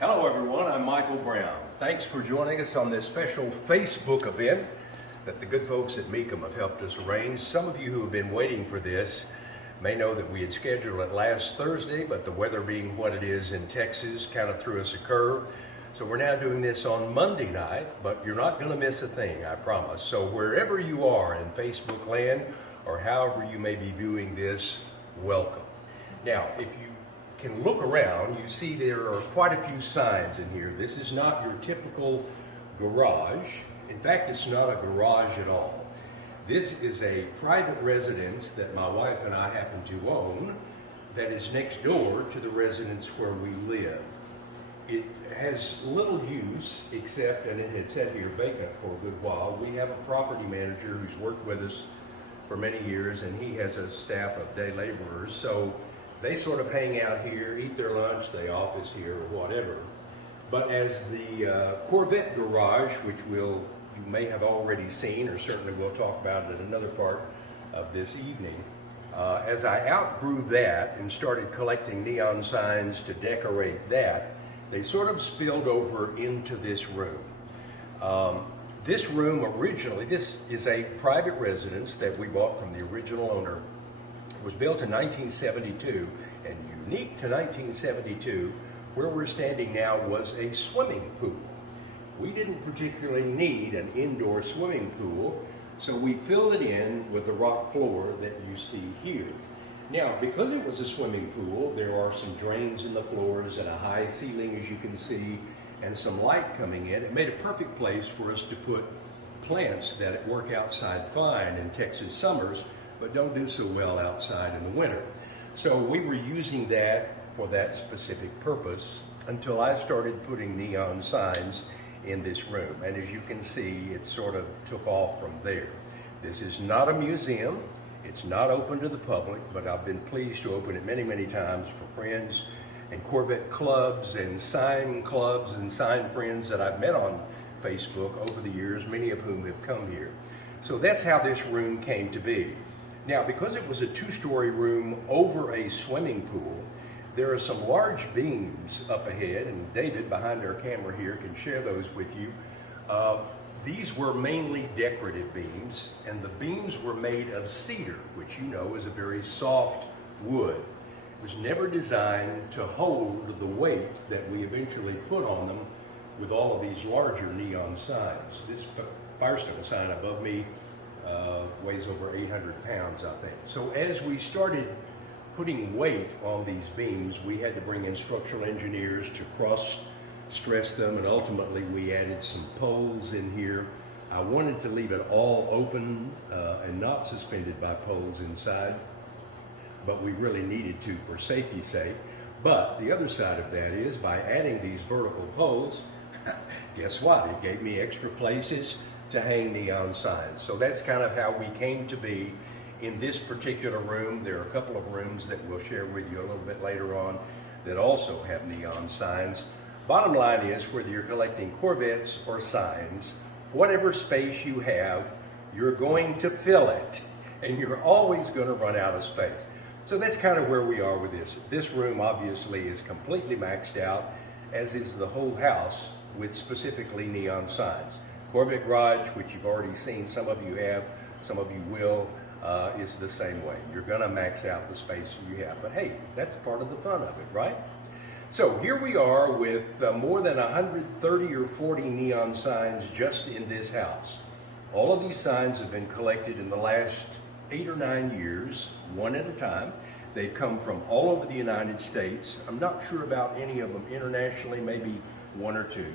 Hello everyone, I'm Michael Brown. Thanks for joining us on this special Facebook event that the good folks at Mecum have helped us arrange. Some of you who have been waiting for this may know that we had scheduled it last Thursday, but the weather being what it is in Texas kind of threw us a curve. So we're now doing this on Monday night, but you're not going to miss a thing, I promise. So wherever you are in Facebook land or however you may be viewing this, welcome. Now, if you can look around, you see there are quite a few signs in here. This is not your typical garage. In fact, it's not a garage at all. This is a private residence that my wife and I happen to own that is next door to the residence where we live. It has little use except, and it had sat here vacant for a good while. We have a property manager who's worked with us for many years, and he has a staff of day laborers. So they sort of hang out here, eat their lunch, they office here or whatever. But as the Corvette garage, which you may have already seen, or certainly we'll talk about it in another part of this evening, as I outgrew that and started collecting neon signs to decorate that, they sort of spilled over into this room. This room originally, this is a private residence that we bought from the original owner. It was built in 1972, and unique to 1972, where we're standing now was a swimming pool. We didn't particularly need an indoor swimming pool, so we filled it in with the rock floor that you see here. Now, because it was a swimming pool, there are some drains in the floors and a high ceiling, as you can see, and some light coming in. It made a perfect place for us to put plants that work outside fine in Texas summers, but don't do so well outside in the winter. So we were using that for that specific purpose until I started putting neon signs in this room. And as you can see, it sort of took off from there. This is not a museum. It's not open to the public, but I've been pleased to open it many, many times for friends and Corvette clubs and sign friends that I've met on Facebook over the years, many of whom have come here. So that's how this room came to be. Now, because it was a two-story room over a swimming pool, there are some large beams up ahead, and David behind our camera here can share those with you. These were mainly decorative beams, and the beams were made of cedar, which you know is a very soft wood. It was never designed to hold the weight that we eventually put on them with all of these larger neon signs. This Firestone sign above me weighs over 800 pounds, I think. So as we started putting weight on these beams, we had to bring in structural engineers to cross-stress them, and ultimately we added some poles in here. I wanted to leave it all open and not suspended by poles inside, but we really needed to for safety's sake. But the other side of that is, by adding these vertical poles, guess what? It gave me extra places to hang neon signs. So that's kind of how we came to be in this particular room. There are a couple of rooms that we'll share with you a little bit later on that also have neon signs. Bottom line is, whether you're collecting Corvettes or signs, whatever space you have, you're going to fill it, and you're always going to run out of space. So that's kind of where we are with this. This room obviously is completely maxed out, as is the whole house, with specifically neon signs. Corvette garage, which you've already seen, some of you have, some of you will, is the same way. You're going to max out the space you have. But hey, that's part of the fun of it, right? So here we are with more than 130 or 40 neon signs just in this house. All of these signs have been collected in the last 8 or 9 years, one at a time. They've come from all over the United States. I'm not sure about any of them internationally, maybe one or two.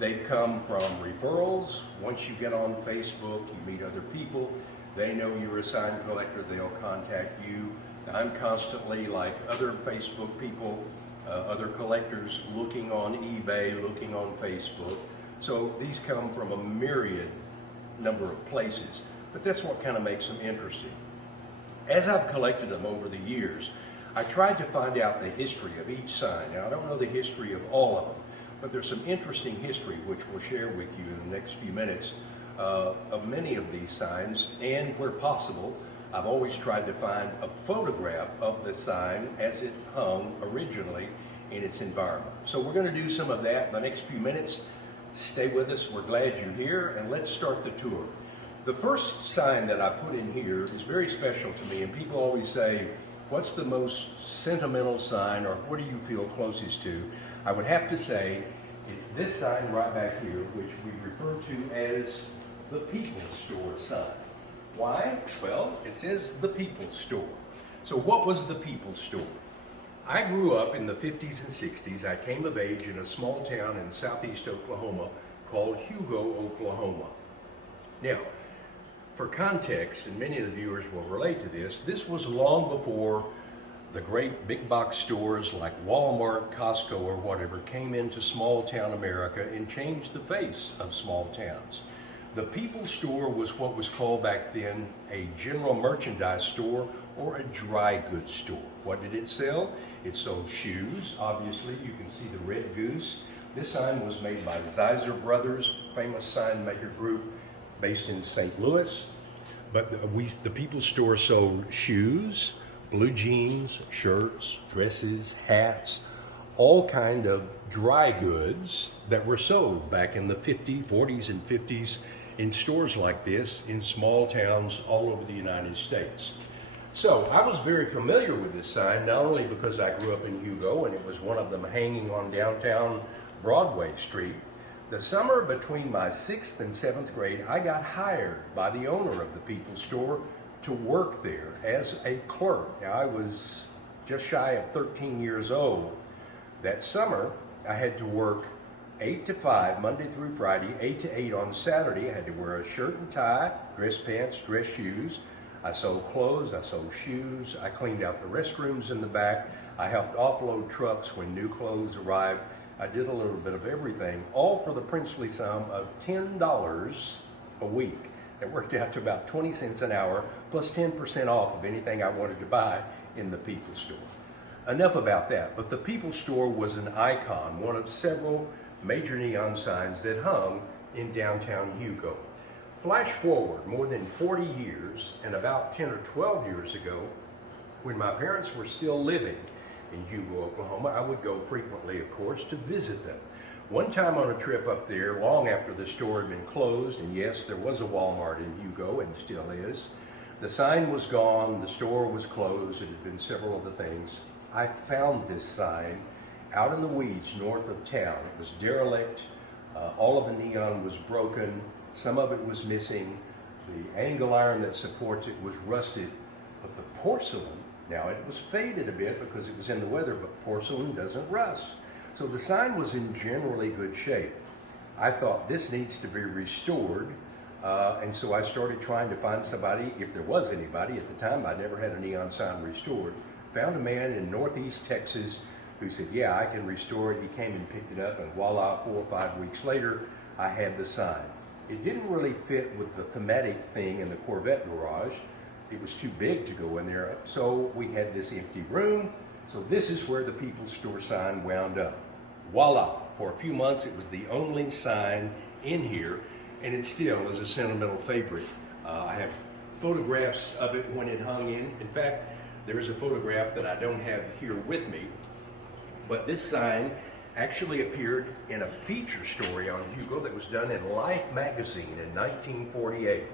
They've come from referrals. Once you get on Facebook, you meet other people. They know you're a sign collector, they'll contact you. I'm constantly, like other Facebook people, other collectors, looking on eBay, looking on Facebook. So these come from a myriad number of places, but that's what kind of makes them interesting. As I've collected them over the years, I tried to find out the history of each sign. Now, I don't know the history of all of them, but there's some interesting history which we'll share with you in the next few minutes of many of these signs, and where possible, I've always tried to find a photograph of the sign as it hung originally in its environment. So we're going to do some of that in the next few minutes. Stay with us. We're glad you're here, and let's start the tour. The first sign that I put in here is very special to me, and people always say, what's the most sentimental sign, or what do you feel closest to? I would have to say it's this sign right back here, which we refer to as the People's Store sign. Why? Well, it says the People's Store. So what was the People's Store? I grew up in the 50s and 60s. I came of age in a small town in southeast Oklahoma called Hugo, Oklahoma. Now, for context, and many of the viewers will relate to this was long before the great big box stores like Walmart, Costco, or whatever came into small town America and changed the face of small towns. The People's Store was what was called back then a general merchandise store or a dry goods store. What did it sell? It sold shoes. Obviously, you can see the red goose. This sign was made by Zeiser Brothers, famous sign maker group based in St. Louis. But the People's Store sold shoes, blue jeans, shirts, dresses, hats, all kind of dry goods that were sold back in the 40s and 50s in stores like this in small towns all over the United States. So I was very familiar with this sign, not only because I grew up in Hugo and it was one of them hanging on downtown Broadway Street. The summer between my 6th and 7th grade, I got hired by the owner of the People's Store to work there as a clerk. Now, I was just shy of 13 years old. That summer, I had to work 8 to 5, Monday through Friday, 8 to 8 on Saturday. I had to wear a shirt and tie, dress pants, dress shoes. I sold clothes, I sold shoes, I cleaned out the restrooms in the back. I helped offload trucks when new clothes arrived. I did a little bit of everything, all for the princely sum of $10 a week. It worked out to about 20 cents an hour, plus 10% off of anything I wanted to buy in the People's Store. Enough about that, but the People's Store was an icon, one of several major neon signs that hung in downtown Hugo. Flash forward more than 40 years, and about 10 or 12 years ago, when my parents were still living in Hugo, Oklahoma, I would go frequently, of course, to visit them. One time on a trip up there, long after the store had been closed, and yes, there was a Walmart in Hugo, and still is, the sign was gone, the store was closed, it had been several other things. I found this sign out in the weeds north of town. It was derelict, all of the neon was broken, some of it was missing, the angle iron that supports it was rusted, but the porcelain, now it was faded a bit because it was in the weather, but porcelain doesn't rust. So the sign was in generally good shape. I thought this needs to be restored, and so I started trying to find somebody, if there was anybody. At the time, I never had a neon sign restored. Found a man in Northeast Texas who said, yeah, I can restore it. He came and picked it up, and voila, 4 or 5 weeks later, I had the sign. It didn't really fit with the thematic thing in the Corvette garage. It was too big to go in there, so we had this empty room. So this is where the People's Store sign wound up. Voila! For a few months, it was the only sign in here, and it still is a sentimental favorite. I have photographs of it when it hung in. In fact, there is a photograph that I don't have here with me, but this sign actually appeared in a feature story on Hugo that was done in Life magazine in 1948.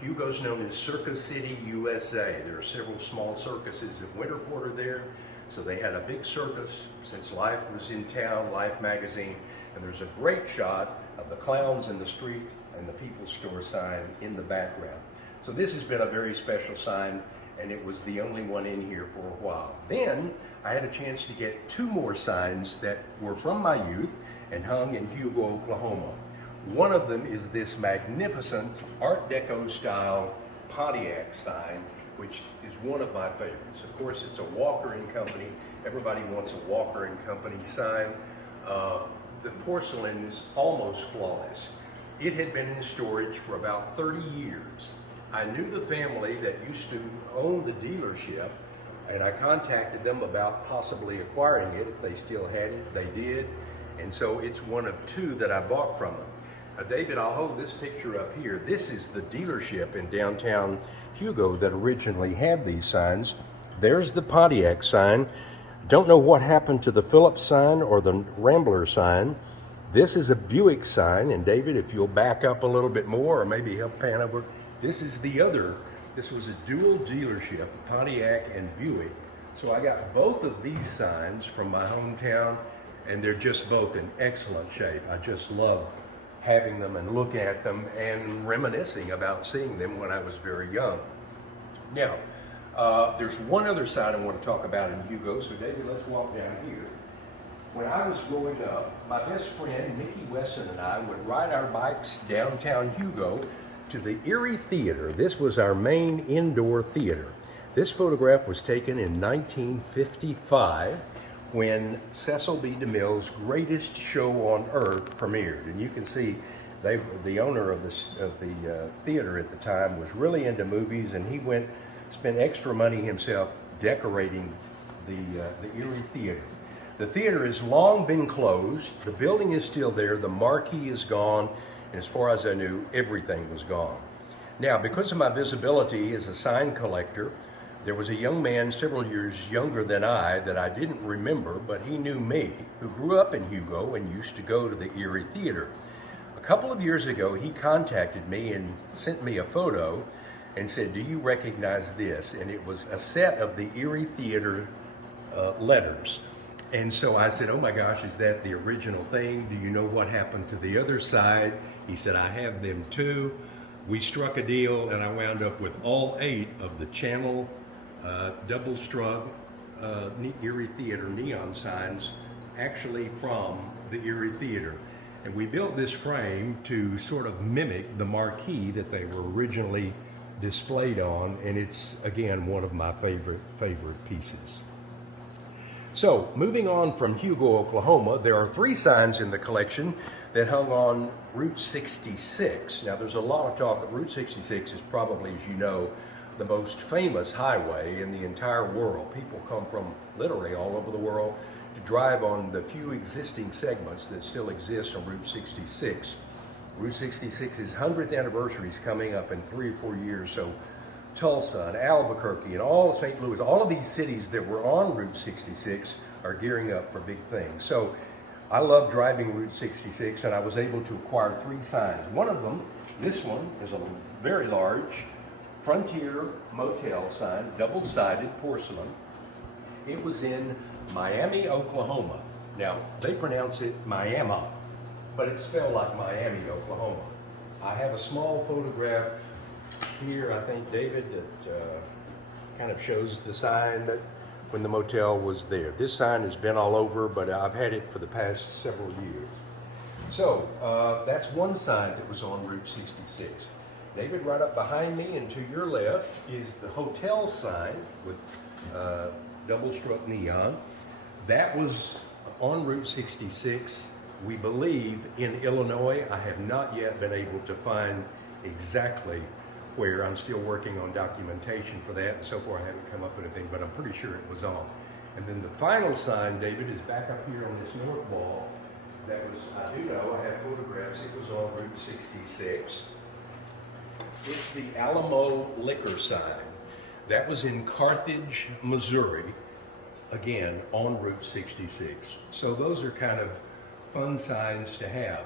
Hugo's known as Circus City, USA. There are several small circuses in Winterport there, so they had a big circus since Life was in town, Life magazine, and there's a great shot of the clowns in the street and the People's Store sign in the background. So this has been a very special sign, and it was the only one in here for a while. Then I had a chance to get 2 more signs that were from my youth and hung in Hugo, Oklahoma. One of them is this magnificent Art Deco style Pontiac sign, which is one of my favorites. Of course, it's a Walker & Company. Everybody wants a Walker & Company sign. The porcelain is almost flawless. It had been in storage for about 30 years. I knew the family that used to own the dealership, and I contacted them about possibly acquiring it. If they still had it, they did. And so it's one of 2 that I bought from them. David, I'll hold this picture up here. This is the dealership in downtown Hugo that originally had these signs. There's the Pontiac sign. Don't know what happened to the Phillips sign or the Rambler sign. This is a Buick sign, and David, if you'll back up a little bit more or maybe help pan over, this is the other. This was a dual dealership, Pontiac and Buick. So I got both of these signs from my hometown, and they're just both in excellent shape. I just love having them and looking at them and reminiscing about seeing them when I was very young. Now, there's one other side I want to talk about in Hugo, so David, let's walk down here. When I was growing up, my best friend, Mickey Wesson, and I would ride our bikes downtown Hugo to the Erie Theater. This was our main indoor theater. This photograph was taken in 1955 when Cecil B. DeMille's Greatest Show on Earth premiered. And you can see the owner of the theater at the time was really into movies, and he spent extra money himself decorating the Erie Theater. The theater has long been closed. The building is still there. The marquee is gone. And as far as I knew, everything was gone. Now, because of my visibility as a sign collector, there was a young man several years younger than I that I didn't remember, but he knew me, who grew up in Hugo and used to go to the Erie Theater. A couple of years ago, he contacted me and sent me a photo and said, "Do you recognize this?" And it was a set of the Erie Theater letters. And so I said, "Oh my gosh, is that the original thing? Do you know what happened to the other side?" He said, "I have them too." We struck a deal, and I wound up with all 8 of the channel double-strung Erie Theater neon signs, actually from the Erie Theater. And we built this frame to sort of mimic the marquee that they were originally displayed on, and it's, again, one of my favorite pieces. So, moving on from Hugo, Oklahoma, there are 3 signs in the collection that hung on Route 66. Now, there's a lot of talk that Route 66 is probably, as you know, the most famous highway in the entire world. People come from literally all over the world to drive on the few existing segments that still exist on Route 66. Route 66's 100th anniversary is coming up in 3 or 4 years, so Tulsa and Albuquerque and all of St. Louis, all of these cities that were on Route 66 are gearing up for big things. So I love driving Route 66, and I was able to acquire 3 signs. One of them, this one, is a very large Frontier Motel sign, double-sided porcelain. It was in Miami, Oklahoma. Now, they pronounce it Miami, but it's spelled like Miami, Oklahoma. I have a small photograph here, I think, David, that kind of shows the sign that when the motel was there. This sign has been all over, but I've had it for the past several years. So that's one sign that was on Route 66. David, right up behind me and to your left is the hotel sign with double-struck neon. That was on Route 66, we believe, in Illinois. I have not yet been able to find exactly where. I'm still working on documentation for that, and so far I haven't come up with anything, but I'm pretty sure it was on. And then the final sign, David, is back up here on this north wall. That was, I do know, I have photographs, it was on Route 66. It's the Alamo liquor sign. That was in Carthage, Missouri, again, on Route 66. So those are kind of fun signs to have.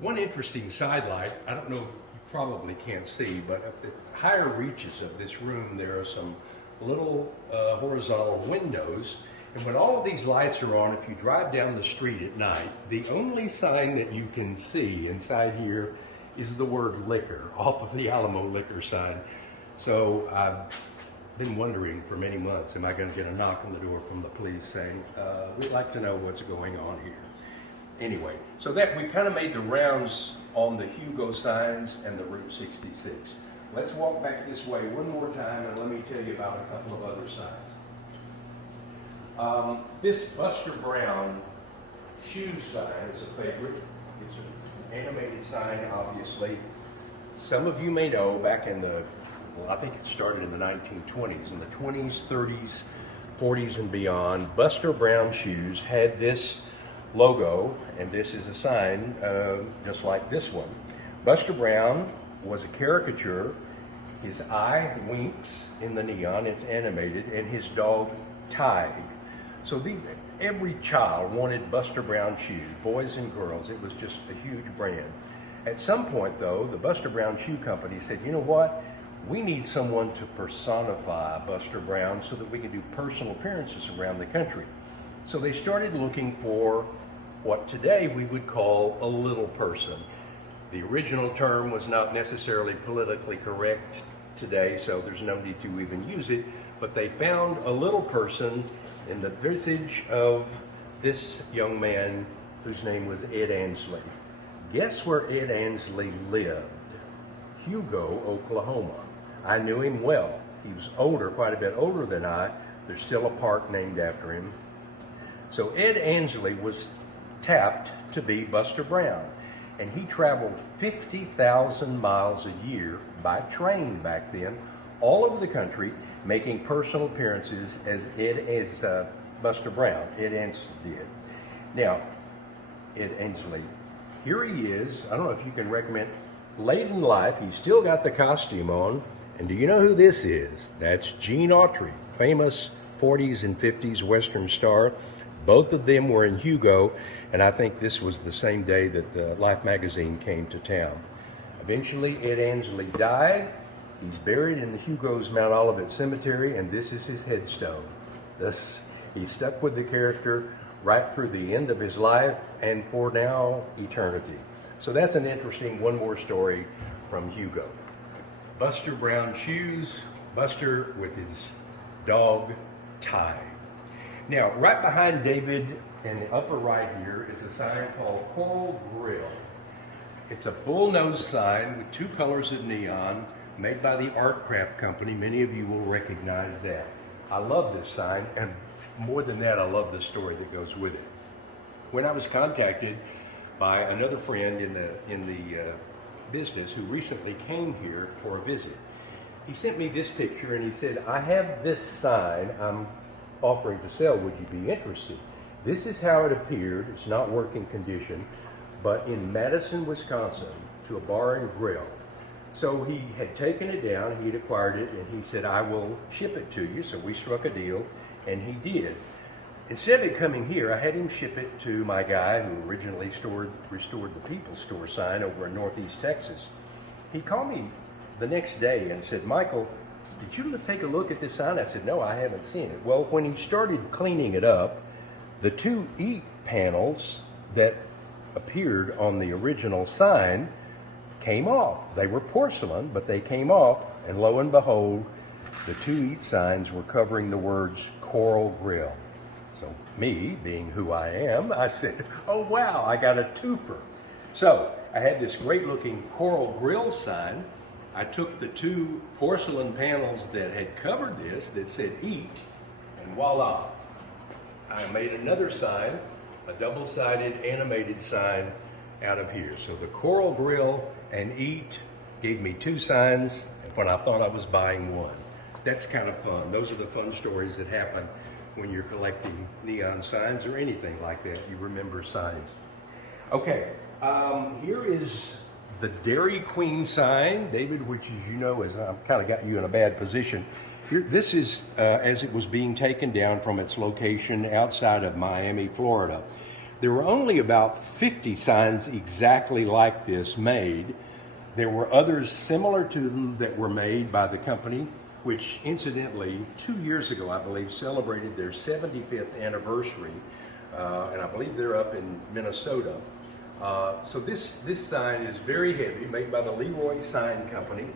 One interesting sidelight, I don't know, you probably can't see, but at the higher reaches of this room, there are some little horizontal windows. And when all of these lights are on, if you drive down the street at night, the only sign that you can see inside here is the word liquor off of the Alamo liquor sign. So I've been wondering for many months, am I going to get a knock on the door from the police saying, we'd like to know what's going on here. Anyway, so that we kind of made the rounds on the Hugo signs and the Route 66. Let's walk back this way one more time and let me tell you about a couple of other signs. This Buster Brown shoe sign is a favorite. It's an animated sign, obviously. Some of you may know back in the, well, I think it started in the 1920s. In the 20s, 30s, 40s, and beyond, Buster Brown shoes had this logo, and this is a sign just like this one. Buster Brown was a caricature. His eye winks in the neon, it's animated, and his dog Tig. So every child wanted Buster Brown shoes, boys and girls. It was just a huge brand. At some point, though, the Buster Brown Shoe Company said, you know what? We need someone to personify Buster Brown so that we can do personal appearances around the country. So they started looking for what today we would call a little person. The original term was not necessarily politically correct today, so there's no need to even use it, but they found a little person in the visage of this young man whose name was Ed Ansley. Guess where Ed Ansley lived? Hugo, Oklahoma. I knew him well. He was older, quite a bit older than I. There's still a park named after him. So Ed Ansley was tapped to be Buster Brown, and he traveled 50,000 miles a year by train back then, all over the country, making personal appearances as Buster Brown. Ed Ansley did. Now, Ed Ansley, here he is. I don't know if you can recommend. Late in life, he's still got the costume on. And do you know who this is? That's Gene Autry, famous 40s and 50s Western star. Both of them were in Hugo, and I think this was the same day that the Life magazine came to town. Eventually, Ed Ansley died. He's buried in the Hugo's Mount Olivet Cemetery, and this is his headstone. He stuck with the character right through the end of his life and for now, eternity. So that's an interesting one more story from Hugo. Buster Brown shoes, Buster with his dog tie. Now, right behind David in the upper right here is a sign called Coral Grill. It's a bull-nosed sign with two colors of neon made by the Art Craft Company. Many of you will recognize that. I love this sign, and more than that, I love the story that goes with it. When I was contacted by another friend in the business who recently came here for a visit, he sent me this picture and he said, I have this sign I'm offering to sell. Would you be interested? This is how it appeared. It's not working condition, but in Madison, Wisconsin, to a bar and grill. So he had taken it down, he'd acquired it, and he said, I will ship it to you. So we struck a deal, and he did. Instead of it coming here, I had him ship it to my guy who originally restored the People's Store sign over in Northeast Texas. He called me the next day and said, Michael, did you take a look at this sign? I said, no, I haven't seen it. Well, when he started cleaning it up, the two eat panels that appeared on the original sign came off. They were porcelain, but they came off, and lo and behold, the two eat signs were covering the words Coral Grill. So me, being who I am, I said, oh wow, I got a twofer. So I had this great looking Coral Grill sign. I took the two porcelain panels that had covered this that said eat, and voila, I made another sign, a double-sided animated sign out of here. So the Coral Grill and eat gave me two signs when I thought I was buying one. That's kind of fun. Those are the fun stories that happen when you're collecting neon signs or anything like that. You remember signs. Okay, here is the Dairy Queen sign, David, which as you know, I've kind of got you in a bad position. Here, this is as it was being taken down from its location outside of Miami, Florida. There were only about 50 signs exactly like this made. There were others similar to them that were made by the company, which incidentally, 2 years ago, I believe, celebrated their 75th anniversary, and I believe they're up in Minnesota. So this sign is very heavy, made by the Leroy Sign Company.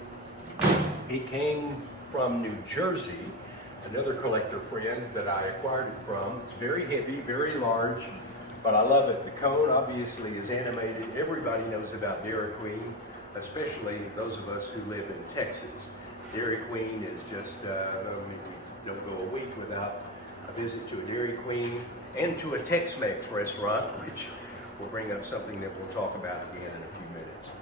It came from New Jersey, another collector friend that I acquired it from. It's very heavy, very large, but I love it. The cone obviously is animated. Everybody knows about Dairy Queen, especially those of us who live in Texas. Dairy Queen is just, don't go a week without a visit to a Dairy Queen and to a Tex-Mex restaurant, which will bring up something that we'll talk about again in a few minutes.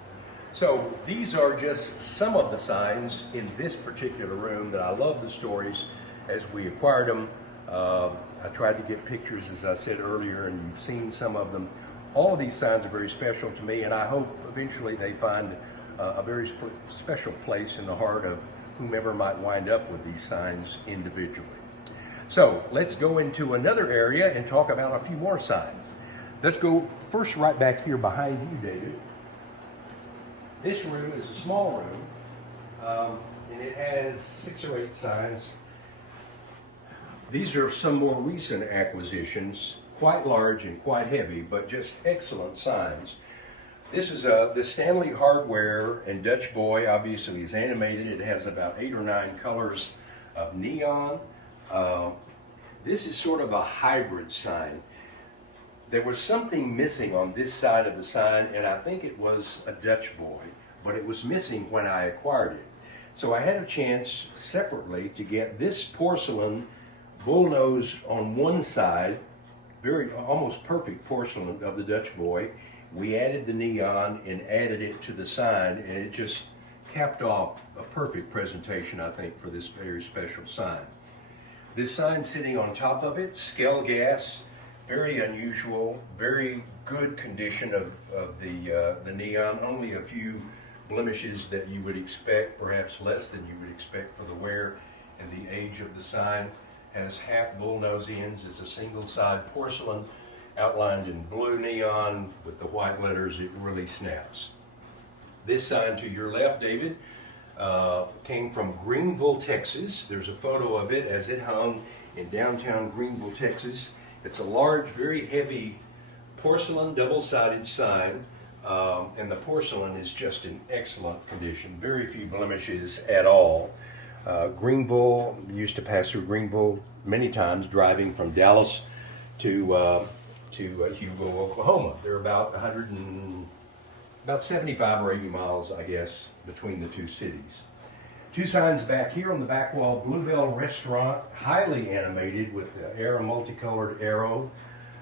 So these are just some of the signs in this particular room that I love the stories as we acquired them. I tried to get pictures, as I said earlier, and you've seen some of them. All of these signs are very special to me, and I hope eventually they find a very special place in the heart of whomever might wind up with these signs individually. So let's go into another area and talk about a few more signs. Let's go first right back here behind you, David. This room is a small room, and it has 6 or 8 signs. These are some more recent acquisitions, quite large and quite heavy, but just excellent signs. This is the Stanley hardware and Dutch Boy. Obviously is animated. It has about 8 or 9 colors of neon. This is sort of a hybrid sign. There was something missing on this side of the sign, and I think it was a Dutch Boy, but it was missing when I acquired it. So I had a chance separately to get this porcelain bullnose on one side, very almost perfect porcelain of the Dutch Boy. We added the neon and added it to the sign, and it just capped off a perfect presentation, I think, for this very special sign. This sign sitting on top of it, scale gas, very unusual, very good condition of the neon, only a few blemishes that you would expect, perhaps less than you would expect for the wear and the age of the sign. Has half bullnose ends, is a single side porcelain outlined in blue neon with the white letters. It really snaps. This sign to your left, David, came from Greenville, Texas. There's a photo of it as it hung in downtown Greenville, Texas. It's a large, very heavy porcelain double-sided sign, and the porcelain is just in excellent condition. Very few blemishes at all. Greenville, used to pass through Greenville many times driving from Dallas to Hugo, Oklahoma. They're about 75 or 80 miles, I guess, between the two cities. 2 signs back here on the back wall: Bluebell Restaurant, highly animated with the multicolored arrow.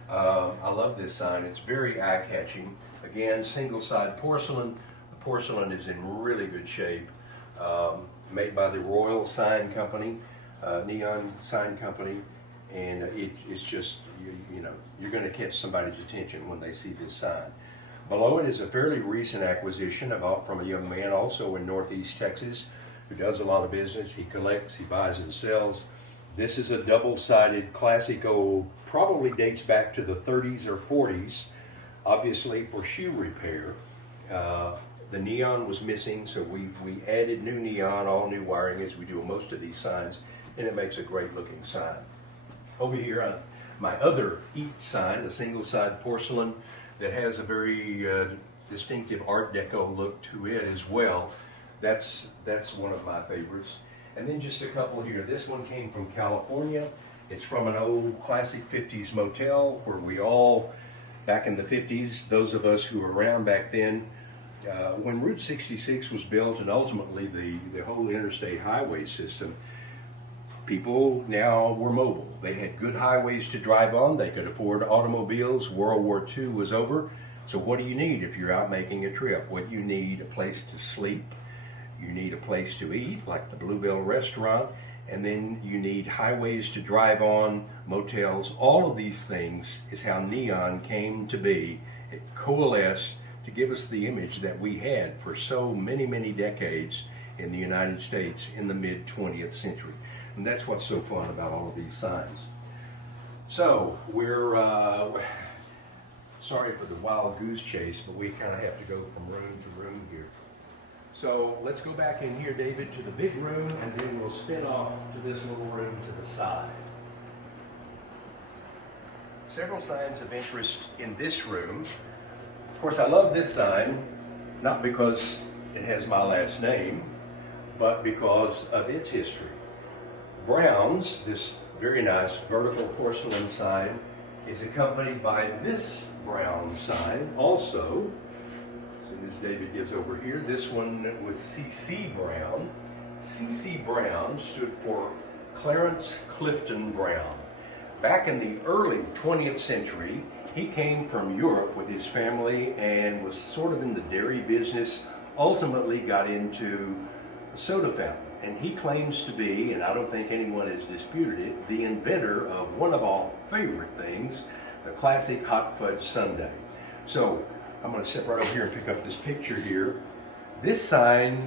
I love this sign. It's very eye-catching. Again, single-side porcelain. The porcelain is in really good shape. Made by the Royal Sign Company, Neon Sign Company, and it's just, you're going to catch somebody's attention when they see this sign. Below it is a fairly recent acquisition from a young man also in Northeast Texas who does a lot of business. He collects, he buys and sells. This is a double-sided classic old, probably dates back to the 30s or 40s, obviously for shoe repair. The neon was missing, so we added new neon, all new wiring, as we do on most of these signs, and it makes a great looking sign. Over here, my other Eat sign, a single side porcelain that has a very distinctive Art Deco look to it as well. That's one of my favorites. And then just a couple here. This one came from California. It's from an old classic 50s motel where we all, back in the 50s, those of us who were around back then, when Route 66 was built and ultimately the whole interstate highway system, people now were mobile. They had good highways to drive on. They could afford automobiles. World War II was over. So what do you need if you're out making a trip? What you need: a place to sleep. You need a place to eat, like the Bluebell Restaurant. And then you need highways to drive on, motels. All of these things is how neon came to be. It coalesced to give us the image that we had for so many, many decades in the United States in the mid-20th century. And that's what's so fun about all of these signs. So we're sorry for the wild goose chase, but we kind of have to go from room to room here. So let's go back in here, David, to the big room, and then we'll spin off to this little room to the side. Several signs of interest in this room. Of course, I love this sign, not because it has my last name, but because of its history. Brown's, this very nice vertical porcelain sign, is accompanied by this brown sign also. As David gives over here, this one with C.C. Brown. C.C. Brown stood for Clarence Clifton Brown. Back in the early 20th century, he came from Europe with his family and was sort of in the dairy business, ultimately got into a soda fountain. And he claims to be, and I don't think anyone has disputed it, the inventor of one of our favorite things, the classic hot fudge sundae. So I'm going to step right over here and pick up this picture here. This sign,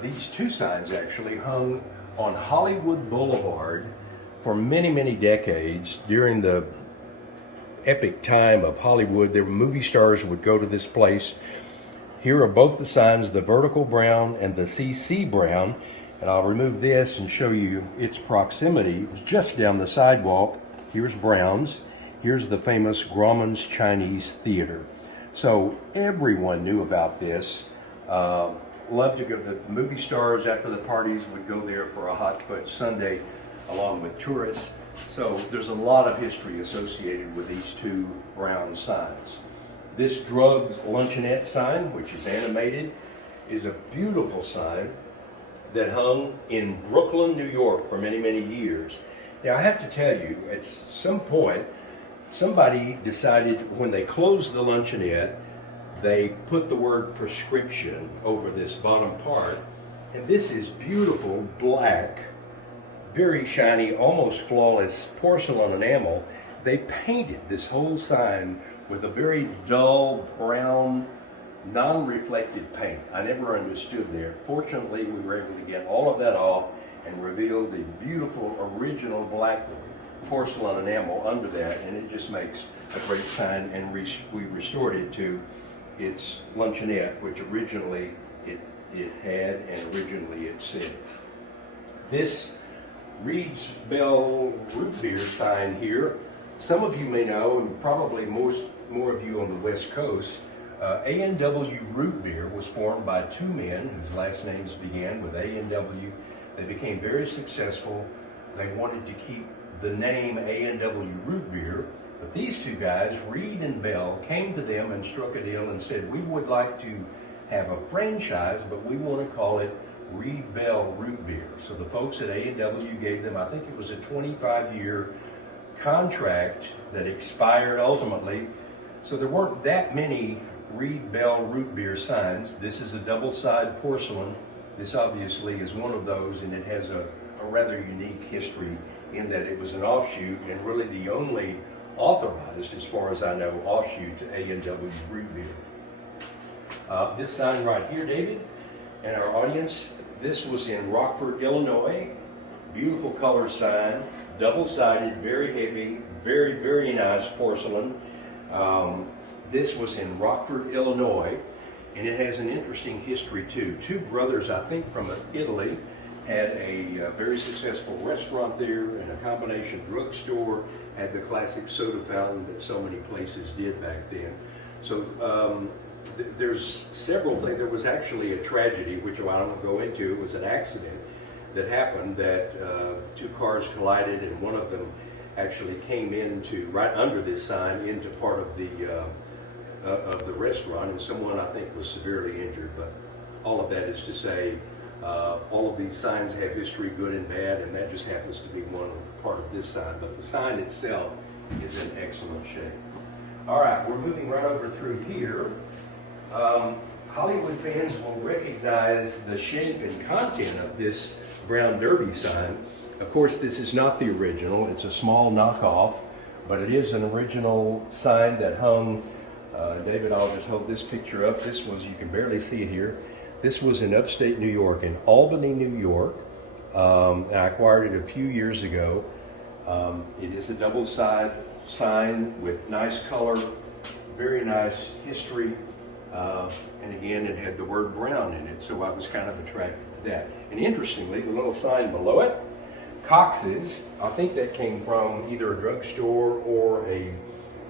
these 2 signs actually hung on Hollywood Boulevard for many, many decades, during the epic time of Hollywood, there were movie stars would go to this place. Here are both the signs, the vertical brown and the CC brown. And I'll remove this and show you its proximity. It was just down the sidewalk. Here's Brown's. Here's the famous Grauman's Chinese Theater. So everyone knew about this. Loved to go. The movie stars after the parties would go there for a hot fudge sundae along with tourists. So there's a lot of history associated with these two brown signs. This Drugs Luncheonette sign, which is animated, is a beautiful sign that hung in Brooklyn, New York for many, many years. Now I have to tell you, at some point, somebody decided when they closed the luncheonette, they put the word prescription over this bottom part, and this is beautiful black, very shiny, almost flawless porcelain enamel. They painted this whole sign with a very dull brown, non-reflective paint. I never understood there. Fortunately, we were able to get all of that off and reveal the beautiful original black porcelain enamel under that, and it just makes a great sign. And we restored it to its luncheonette, which originally it had and originally it said. This Reed's Bell root beer sign here, some of you may know, and probably more of you on the West Coast, A&W Root Beer was formed by two men whose last names began with A&W. They became very successful. They wanted to keep the name A&W Root Beer, but these two guys, Reed and Bell, came to them and struck a deal and said, we would like to have a franchise, but we want to call it Reed Bell Root Beer. So the folks at A&W gave them, I think it was a 25-year contract that expired ultimately. So there weren't that many Reed Bell Root Beer signs. This is a double-side porcelain. This obviously is one of those, and it has a rather unique history in that it was an offshoot and really the only authorized, as far as I know, offshoot to A&W Root Beer. This sign right here, David, and our audience, this was in Rockford, Illinois. Beautiful color sign, double-sided, very heavy, very, very nice porcelain. This was in Rockford, Illinois, and it has an interesting history too. Two brothers, I think from Italy, had a very successful restaurant there and a combination drugstore, had the classic soda fountain that so many places did back then. So there's several things. There was actually a tragedy, which I don't go into. It was an accident that happened that two cars collided, and one of them actually came into, right under this sign, into part of the restaurant, and someone I think was severely injured. But all of that is to say, all of these signs have history, good and bad, and that just happens to be one part of this sign. But the sign itself is in excellent shape. All right, we're moving right over through here. Hollywood fans will recognize the shape and content of this brown derby sign. Of course, this is not the original. It's a small knockoff, but it is an original sign that hung. David, I'll just hold this picture up. This was, you can barely see it here. This was in upstate New York, in Albany, New York. And I acquired it a few years ago. It is a double-side sign with nice color, very nice history. And again, it had the word brown in it, so I was kind of attracted to that. And interestingly, the little sign below it, Cox's, I think that came from either a drugstore or a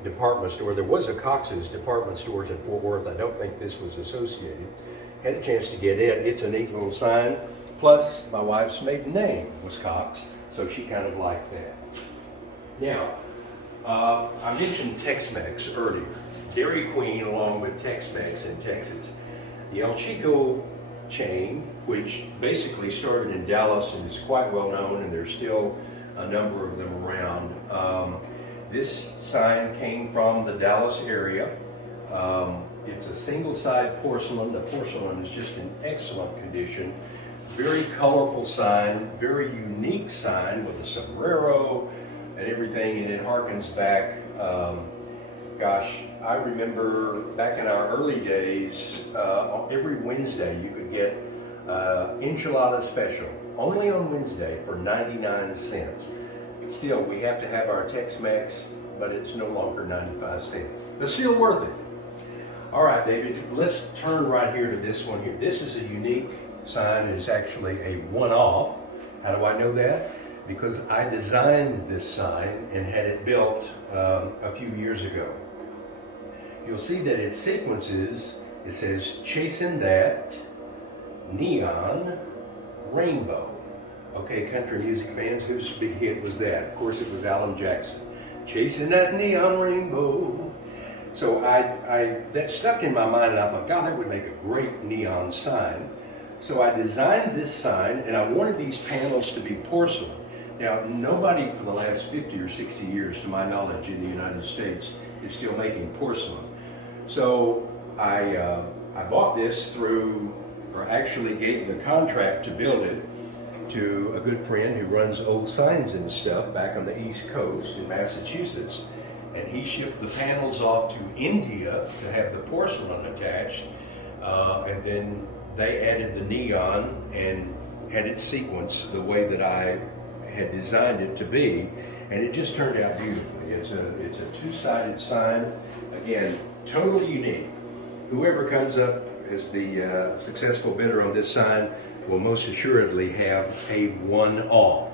department store. There was a Cox's department stores in Fort Worth. I don't think this was associated. Had a chance to get in. It's a neat little sign. Plus, my wife's maiden name was Cox, so she kind of liked that. Now, I mentioned Tex-Mex earlier. Dairy Queen along with Tex-Mex in Texas. The El Chico chain, which basically started in Dallas and is quite well known, and there's still a number of them around. This sign came from the Dallas area. It's a single-side porcelain. The porcelain is just in excellent condition. Very colorful sign, very unique sign with a sombrero and everything, and it harkens back. Gosh, I remember back in our early days, every Wednesday you could get enchilada special, only on Wednesday for 99 cents. Still, we have to have our Tex-Mex, but it's no longer 95 cents. But still worth it. All right, David, let's turn right here to this one here. This is a unique sign. It's actually a one-off. How do I know that? Because I designed this sign and had it built a few years ago. You'll see that it sequences, it says, "Chasing That Neon Rainbow." Okay, country music fans, whose big hit was that? Of course, it was Alan Jackson. "Chasing that neon rainbow." So that stuck in my mind, and I thought, God, that would make a great neon sign. So I designed this sign, and I wanted these panels to be porcelain. Now, nobody for the last 50 or 60 years, to my knowledge, in the United States is still making porcelain. So I bought this through, or actually gave the contract to build it to a good friend who runs old signs and stuff back on the East Coast in Massachusetts. And he shipped the panels off to India to have the porcelain attached. And then they added the neon and had it sequenced the way that I had designed it to be. And it just turned out beautifully. It's a two-sided sign. Again, totally unique. Whoever comes up as the successful bidder on this sign will most assuredly have a one-off.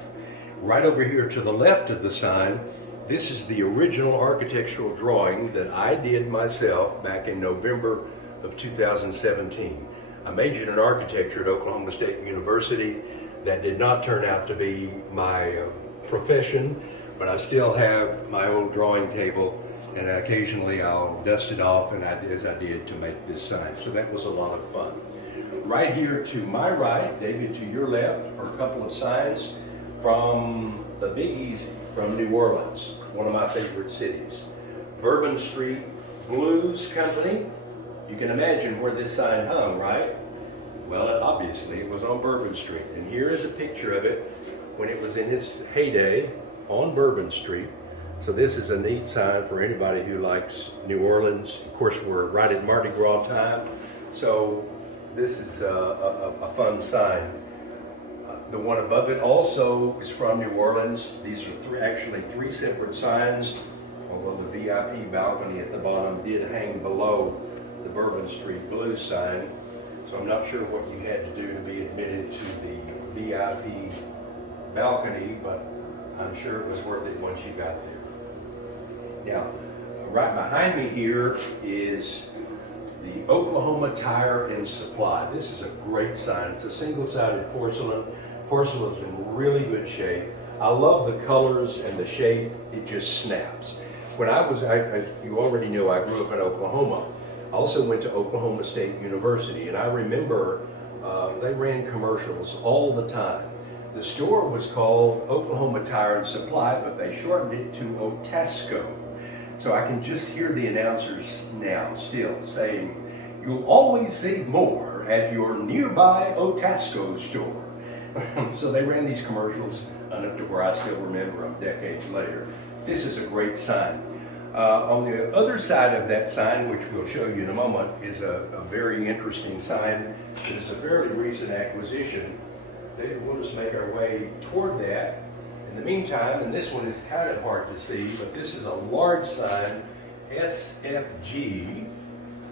Right over here to the left of the sign, this is the original architectural drawing that I did myself back in November of 2017. I majored in architecture at Oklahoma State University. That did not turn out to be my profession, but I still have my old drawing table, and occasionally I'll dust it off, and as I did to make this sign. So that was a lot of fun. Right here to my right, David, to your left, are a couple of signs from the Biggies from New Orleans, one of my favorite cities. Bourbon Street Blues Company. You can imagine where this sign hung, right? Well, obviously it was on Bourbon Street. And here is a picture of it when it was in its heyday on Bourbon Street. So this is a neat sign for anybody who likes New Orleans. Of course, we're right at Mardi Gras time, so this is a fun sign. The one above it also is from New Orleans. These are actually three separate signs, although the VIP balcony at the bottom did hang below the Bourbon Street Blues sign. So I'm not sure what you had to do to be admitted to the VIP balcony, but I'm sure it was worth it once you got there. Now, right behind me here is the Oklahoma Tire and Supply. This is a great sign. It's a single-sided porcelain. Porcelain's in really good shape. I love the colors and the shape. It just snaps. When as you already know, I grew up in Oklahoma. I also went to Oklahoma State University, and I remember they ran commercials all the time. The store was called Oklahoma Tire and Supply, but they shortened it to Otasco. So I can just hear the announcers now still saying, "You'll always save more at your nearby Otasco store." So they ran these commercials enough to where I still remember them decades later. This is a great sign. On the other side of that sign, which we'll show you in a moment, is a very interesting sign. It is a fairly recent acquisition. We'll just make our way toward that. In the meantime, and this one is kind of hard to see, but this is a large sign, SFG,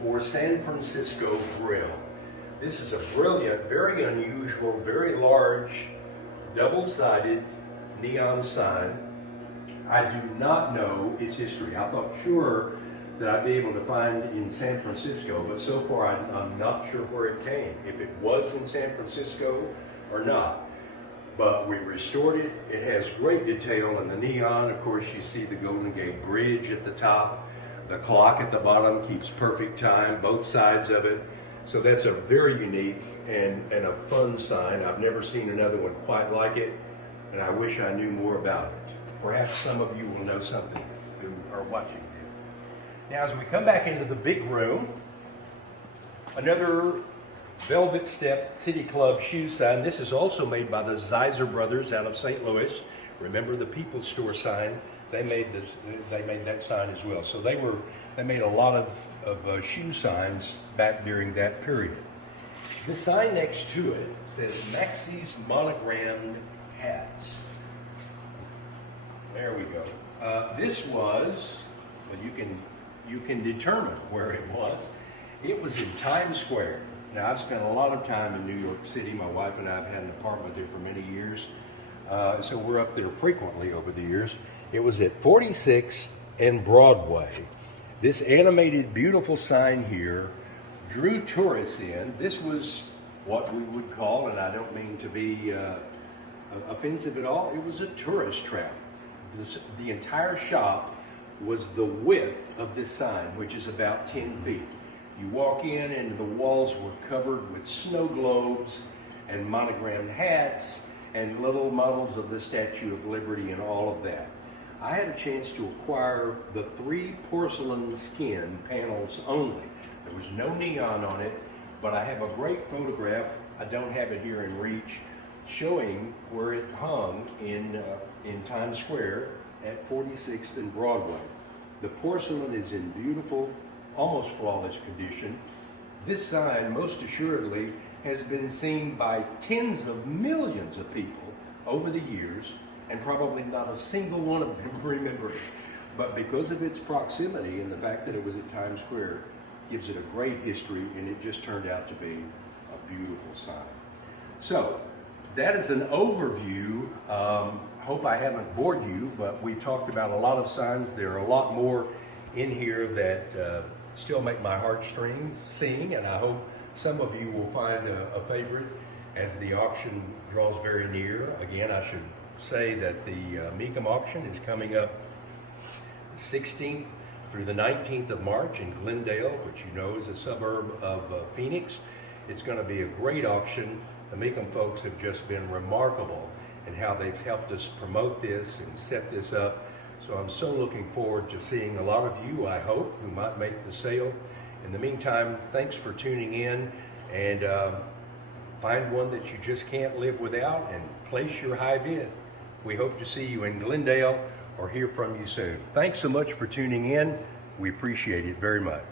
for San Francisco Grill. This is a brilliant, very unusual, very large, double-sided neon sign. I do not know its history. I thought sure that I'd be able to find it in San Francisco, but so far I'm not sure where it came, if it was in San Francisco or not. But we restored it. It has great detail in the neon. Of course, you see the Golden Gate Bridge at the top. The clock at the bottom keeps perfect time, both sides of it. So that's a very unique and a fun sign. I've never seen another one quite like it, and I wish I knew more about it. Perhaps some of you will know something who are watching. Now, as we come back into the big room, another Velvet Step City Club shoe sign. This is also made by the Zeiser brothers out of St. Louis. Remember the People's Store sign? They made this. They made that sign as well. So they made a lot of shoe signs back during that period. The sign next to it says Maxie's Monogrammed Hats. There we go. This was, well, you can determine where it was. It was in Times Square. Now, I've spent a lot of time in New York City. My wife and I have had an apartment there for many years, so we're up there frequently over the years. It was at 46th and Broadway. This animated, beautiful sign here drew tourists in. This was what we would call, and I don't mean to be offensive at all, it was a tourist trap. The entire shop was the width of this sign, which is about 10 feet. You walk in and the walls were covered with snow globes and monogrammed hats and little models of the Statue of Liberty and all of that. I had a chance to acquire the 3 porcelain skin panels only. There was no neon on it, but I have a great photograph, I don't have it here in reach, showing where it hung in Times Square at 46th and Broadway. The porcelain is in beautiful, almost flawless condition. This sign, most assuredly, has been seen by tens of millions of people over the years, and probably not a single one of them remember it. But because of its proximity and the fact that it was at Times Square, gives it a great history, and it just turned out to be a beautiful sign. So, that is an overview. Hope I haven't bored you, but we talked about a lot of signs. There are a lot more in here that still make my heartstrings sing, and I hope some of you will find a favorite as the auction draws very near. Again, I should say that the Mecum auction is coming up the 16th through the 19th of March in Glendale, which you know is a suburb of Phoenix. It's going to be a great auction. The Mecum folks have just been remarkable in how they've helped us promote this and set this up. So I'm so looking forward to seeing a lot of you, I hope, who might make the sale. In the meantime, thanks for tuning in, and find one that you just can't live without and place your high bid. We hope to see you in Glendale or hear from you soon. Thanks so much for tuning in. We appreciate it very much.